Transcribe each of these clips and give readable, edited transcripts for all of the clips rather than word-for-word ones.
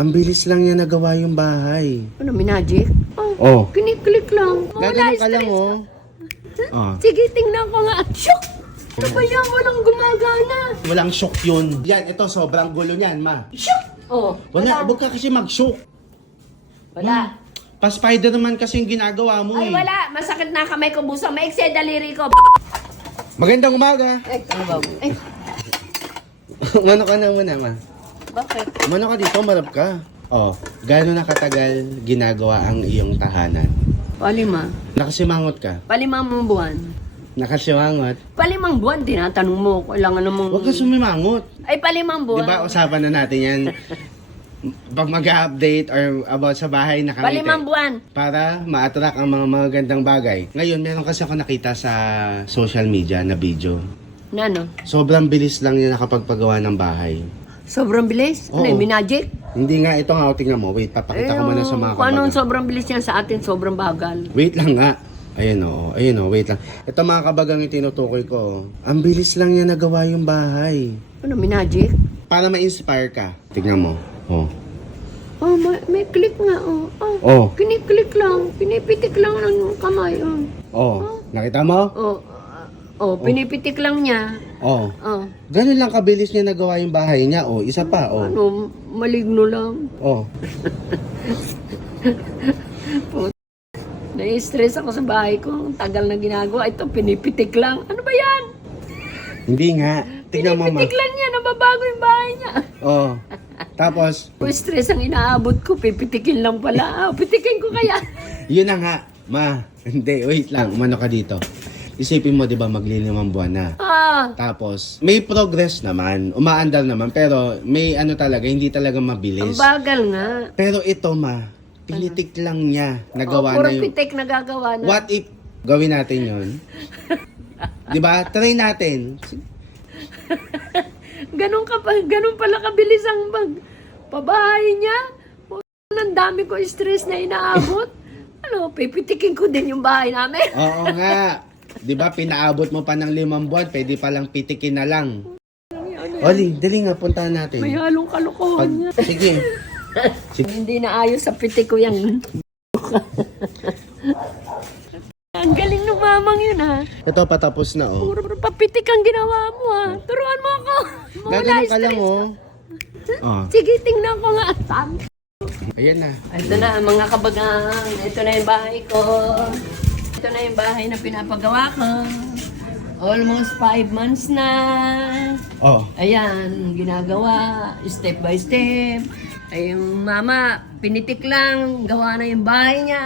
Ang bilis lang niya nagawa yung bahay. Ano, minagic? Oh. Kiniklik lang. Gaganon ka lang, oh. Oh. Sige, tingnan ko nga. Shock! Ano ba yan? Walang gumagana. Walang shock yun. Yan, ito, sobrang gulo niyan, ma. Shock! Oh, Wala, huwag ka kasi mag-shock. Wala. Pa-spider naman kasi yung ginagawa mo Ay, eh. wala. Masakit na kamay ko, busang. Maikse daliri ko. Magandang umaga. Ay, ano ba? Ay, Mano ka na muna, ma. bakit? Mano ka dito, marap ka. Oh, gaano na katagal ginagawa ang iyong tahanan? Palima. Nakasimangot ka? Palimang buwan. Nakasimangot? Palimang buwan, tinatanong mo. Kailangan namang... Huwag ka sumimangot. Ay, palimang buwan. Di ba, usapan na natin yan. Pag mag-update or about sa bahay na kami. Palimang buwan. Para ma-attract ang mga magandang bagay. Ngayon, meron kasi ako nakita sa social media na video. Nano? Sobrang bilis lang niya nakapagpagawa ng bahay. Sobrang bilis? Ano Oo. yung minagic? Hindi nga, ito nga, tingnan mo. Wait, papakita ko muna sa mga Kung anong kabagan. sobrang bilis yan sa atin, sobrang bagal. Wait lang nga. Ayun o, wait lang. Ito mga kabagang yung tinutukoy ko. Ang bilis lang niya nagawa yung bahay. Ano, minagic? Para ma-inspire ka. Tignan mo. Oh. Oh, may click nga, oh. Oh. Kiniklik lang. Pinipitik lang ng kamay, oh. Oh. Nakita mo? Pinipitik lang niya. Oh. Oh. Ganun lang kabilis niya nagawa yung bahay niya. Oh, isa pa. Oh. Ano, maligno lang. Oh. Nai-stress ako sa bahay ko. Ang tagal na ginagawa. Ito, pinipitik lang. Ano ba yan? Hindi nga. Tignan mo, ma. Pinipitik lang niya. Nababago yung bahay niya. Oh. Tapos, Kung stress ang inaabot ko, pipitikin lang pala. Pitikin ko kaya. yun na nga. Ma, hindi. Wait lang. Umano ka dito. Isipin mo, di ba, maglilimang buwan na. Tapos, may progress naman. Umaandar naman. Pero, may ano talaga, hindi talaga Ang mabilis. bagal nga. Pero ito, ma. Pinitik lang niya. Nagawa Puro na yung... pitik nagagawa na. What if gawin natin yun? Di ba? Try natin. Ganun pala kabilis ang pabahay niya. Ang dami ko stress na inaabot. Ano, pipitikin ko din yung bahay namin. Oo nga. Di ba, pinaabot mo pa ng 5 buwan, pwede palang pitikin na lang. Oli, dali nga, puntahan natin. May halong kalokohan niya. Sige. Hindi na ayos sa pitik ko yan. Ang galing ng mamang yun, ha. Ito, patapos na, oh. Puro papitik ang ginawa mo, ha. Turuan mo ako. Gaganon ka lang, oh. Oh. Sige, tingnan ko nga. Ayan na. Ito na, mga kabagang. Ito na yung bahay ko. Ito na yung bahay na pinapagawa ko. Almost 5 months na. Oh. Ayan, ginagawa. Step by step. Ay, yung mama, pinitik lang. Gawa na yung bahay niya.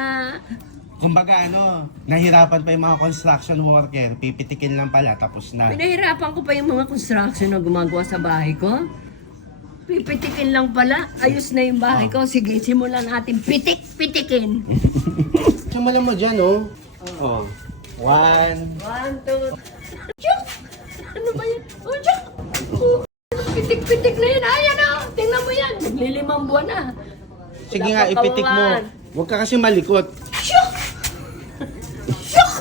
Kumbaga, ano, nahirapan pa yung mga construction worker. Pipitikin lang pala, tapos na. Pinahirapan ko pa yung mga construction na gumagawa sa bahay ko. Pipitikin lang pala. Ayos na yung bahay ko. Sige, simulan natin pitikin. Simulan mo dyan, oh. Oh. 1. 1, 2. Chuk! Ano ba yan? Oh, chuk! Pitik-pitik na yan. Ayan o. Tingnan mo yan. Naglilimang buwan na. Sige nga, ipitik mo. Huwag ka kasi malikot. Chuk! Chuk!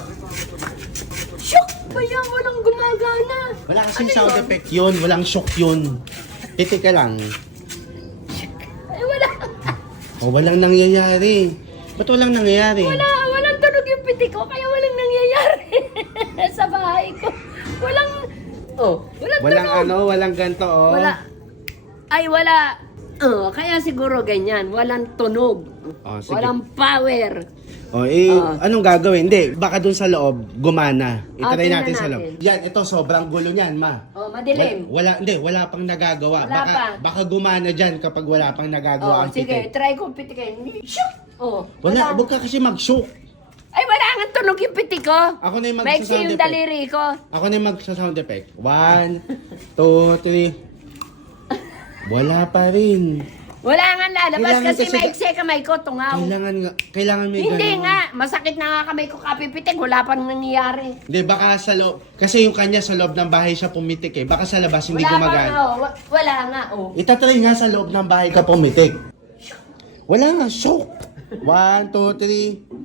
Chuk! Bayan, walang gumagana. Wala kasing Ano sound yun? effect yun. Walang shock yun. Pitik ka lang. Ay, wala. O, walang nangyayari. Ba't walang nangyayari? Walang tunog yung pitik ko. Kaya walang nangyayari. Sa bahay ko. Walang Walang tunog. ano, walang ganto, oh. Wala. Ay, wala. Kaya siguro ganyan. Walang tunog. Oh, sige. Walang power. O, anong gagawin? Hindi, baka dun sa loob, gumana. Itry tingnan natin sa loob. natin. Yan, ito, sobrang gulo niyan, ma. Madilim. Wala pang nagagawa. Wala pa. Baka gumana dyan kapag wala pang nagagawa ang Sige, pitik. try ko pitikin. Shoot! Wala, huwag ka kasi mag-shook. Ay, wala nga tunog yung pitik ko. Ako na yung Maiksi magsa-sound yung effect. daliri ko. Ako na yung magsa-sound effect. 1, 2, 3. Wala pa rin. Wala nga lalabas Kailangan kasi kasi- maiksi kamay ko, tungaw. Kailangan may Hindi ganun. nga, masakit na nga kamay ko kapipitik. Wala pa nangyayari. Hindi, baka sa loob. Kasi yung kanya sa loob ng bahay siya pumitik eh. Baka sa labas hindi Wala pa gumagana. nga, wala nga, Itatry nga sa loob ng bahay ka pumitik. Wala nga, shock. 1, 2, 3.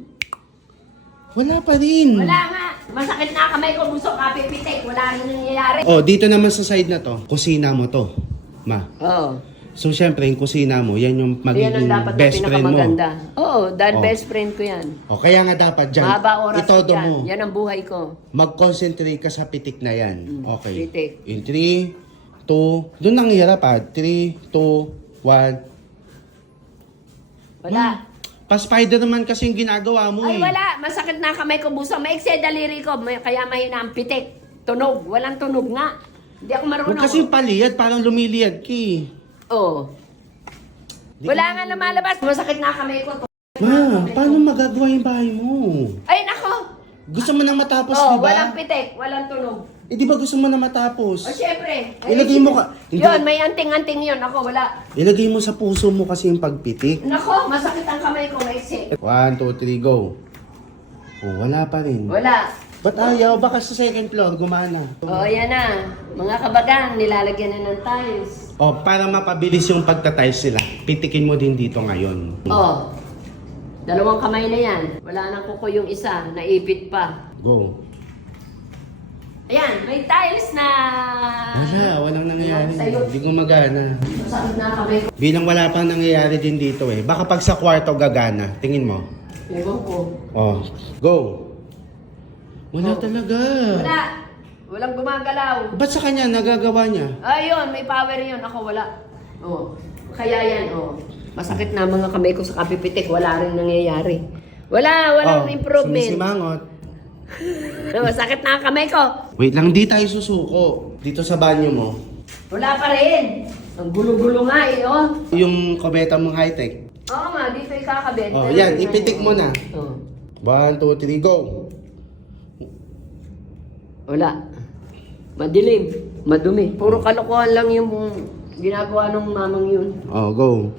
Wala pa rin. Wala nga. Masakit na kamay ko, gusto kapipitik. Wala rin nangyayari. Oh, dito naman sa side na to, kusina mo to, ma. Oo. So, syempre, yung kusina mo, yan yung Yan ang magiging dapat na best friend mo. pinakamaganda. Oo, dahil Oh. best friend ko yan. O, kaya nga dapat dyan, Mahaba oras ko itodo dyan. mo. Yan ang buhay ko. Mag-concentrate ka sa pitik na yan. Okay. pitik. In 3, 2, doon nang hirap ha. 3, 2, 1. Wala. Pa-spider naman kasi yung ginagawa mo Ay, eh. wala. Masakit na kamay ko, busang. Maiksi daliri ko. Kaya mahina ang pitik. Tunog. Walang tunog nga. Hindi ako marunong. Huwag kasi paliyad, parang lumiliyad ki. Oo. Wala nga lumalabas. Masakit na kamay ko. Ma, paano magagawa yung bahay mo? Ay, nako. Gusto mo na matapos, Oh, di ba? walang pitik. Walang tunog. Eh, di ba gusto mo na matapos? O, syempre. Ilagay mo ka. Hindi. Yun, may anting-anting yun. Ako, wala. Ilagay mo sa puso mo kasi yung pagpitik. Nako, masakit ang kamay ko. Maiksi. 1, 2, 3, go. Oh, wala pa rin. Wala. Ba't ayaw? Baka sa second floor, gumana. Oh, yan na. Mga kabagang, nilalagyan na ng tiles. Oh, para mapabilis yung pagtatiles sila, pitikin mo din dito ngayon. Oh, dalawang kamay na yan. Wala nang kuko yung isa. Naipit pa. Go. Ayan, may tiles na... Walang nangyayari. Sa'yo. Hindi gumagana. Masakit na kamay ko. Bilang wala pang nangyayari din dito eh. Baka pag sa kwarto gagana. Tingin mo. Ewan ko. Oh, go. Wala talaga. Wala. Walang gumagalaw. Ba't sa kanya nagagawa niya? Ayun, may power yun. Ako wala. Oh, kaya yan, oh. Masakit na mga kamay ko sa kapipitik. Wala rin nangyayari. Walang improvement. Sumisimangot. Masakit na ang kamay ko. Wait lang, di tayo susuko. Dito sa banyo mo. Wala pa rin. Ang gulo-gulo nga eh, oh. Yung kubeta mong high-tech. Oo nga, dito ikakabit. Oh, yan, ipitik mo na. Oh. 1, 2, 3, go. Wala. Madilim. Madumi. Puro kalokohan lang yung ginagawa ng mamang yun. Oh, go.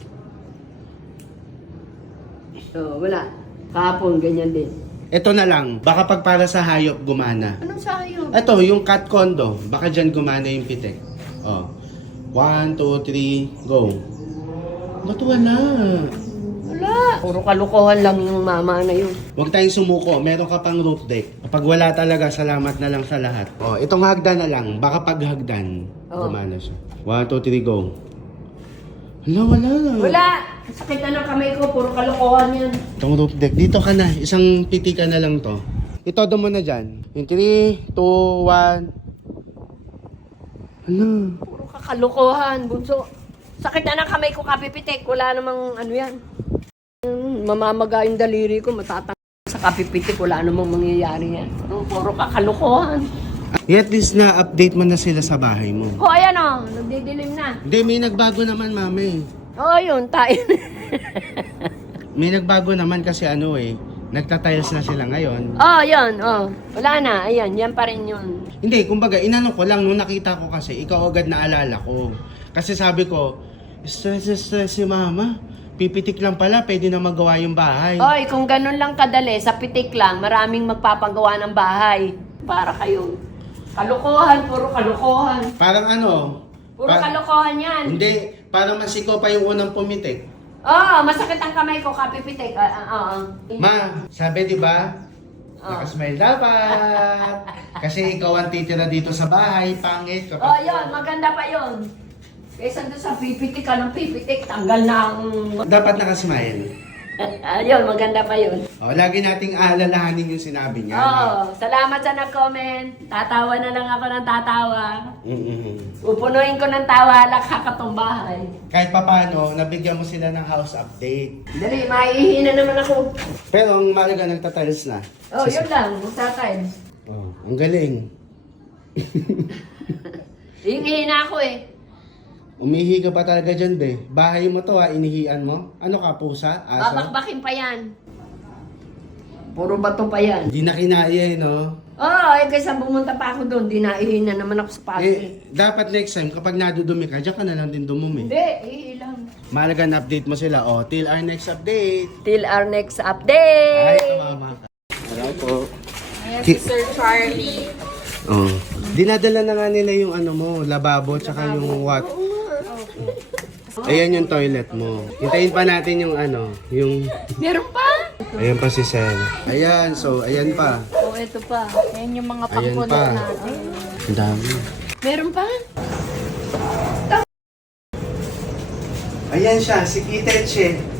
Oh, wala. Kahapon, ganyan din. Ito na lang, baka pag para sa hayop gumana. Anong sayo? Ito, yung cat condo, baka dyan gumana yung pitik. Oh. 1, 2, 3, go. Ba't wala? Wala. Puro kalokohan lang yung mama na yun. Huwag tayong sumuko, meron ka pang roof deck. Kapag wala talaga, salamat na lang sa lahat. Oh, itong hagdan na lang, baka pag hagdan, Oh. gumana siya. 1, 2, 3, go. Wala. Wala. Sakit na ng kamay ko. Puro kalokohan yan. Itong roof deck, dito ka na, isang pitikan na lang to. Itodo mo na dyan. In 3, 2, 1. Ano? Puro kakalokohan, bunso. Sakit na ng kamay ko, kapipitik. Wala namang ano yan. Mamamaga yung daliri ko, matatang sa kapipitik. Wala namang mangyayari yan. Puro kakalokohan. At least na-update mo na sila sa bahay mo. Oh, ayan o. Nagdidilim na. Hindi, may nagbago naman, mami. Oh, yun. Tayo. May nagbago naman kasi ano eh, nagtatiles na sila ngayon. Oh, yun. Oh. Wala na. Ayan. Yan pa rin yun. Hindi, kumbaga, inano ko lang, nung nakita ko kasi, ikaw agad naalala ko. Kasi sabi ko, stress si mama. Pipitik lang pala, pwede na magawa yung bahay. Oy, kung ganun lang kadali, sa pitik lang, maraming magpapagawa ng bahay. Para kayo. Kalokohan, puro kalokohan. Parang ano? Puro kalokohan yan. Hindi, parang masiko pa yung unang pumitik. Oh, masakit ang kamay ko, kapipitik. Ma, sabi di ba? Oh. Nakasmile dapat. Kasi ikaw ang titira dito sa bahay, pangit. Oh, yun, maganda pa yun. Kaysa doon sa pipitik ka ng pipitik, tanggal na ang... Dapat nakasmile. Ayun, maganda pa yun. Oh, lagi nating aalalahanin yung sinabi niya. Oh, salamat sa nag-comment. Tatawa na lang ako ng tatawa. Pupunuin ko ng tawa, lakakatong bahay. Kahit papano, nabigyan mo sila ng house update. Dali, maiihi na naman ako. Pero ang malaga nagtatiles na. Oh, yun lang, magsa-tiles. Oh, ang galing. Ihi na ako eh. Umihi ka pa talaga dyan, be. Bahay mo to ha, inihian mo. Ano ka, pusa? Aso? Babakbakin pa yan. Puro bato pa yan. Hindi na kinaya eh, no? Oh, eh kaysa pumunta pa ako doon, dinaihin na naman ako sa party. Dapat next time, kapag nadudumi ka, dyan ka na lang din dumumi. Hindi, ihi lang. Malaga na update mo sila. Oh, till our next update. Till our next Ay, update. tumama ka. Hello po. Ayan si Sir Charlie. Oh. Dinadala na nga nila yung ano mo, lababo, tsaka yung what. Ayan yung toilet mo. Hintayin pa natin yung ano, yung... Meron pa? Ayan pa si Sel. Ayan, so ayan pa. Oh, eto pa. Ayan yung mga Ayan pangpunot pa. natin. Ang dami. Meron pa? Ayan siya, si Kiteche.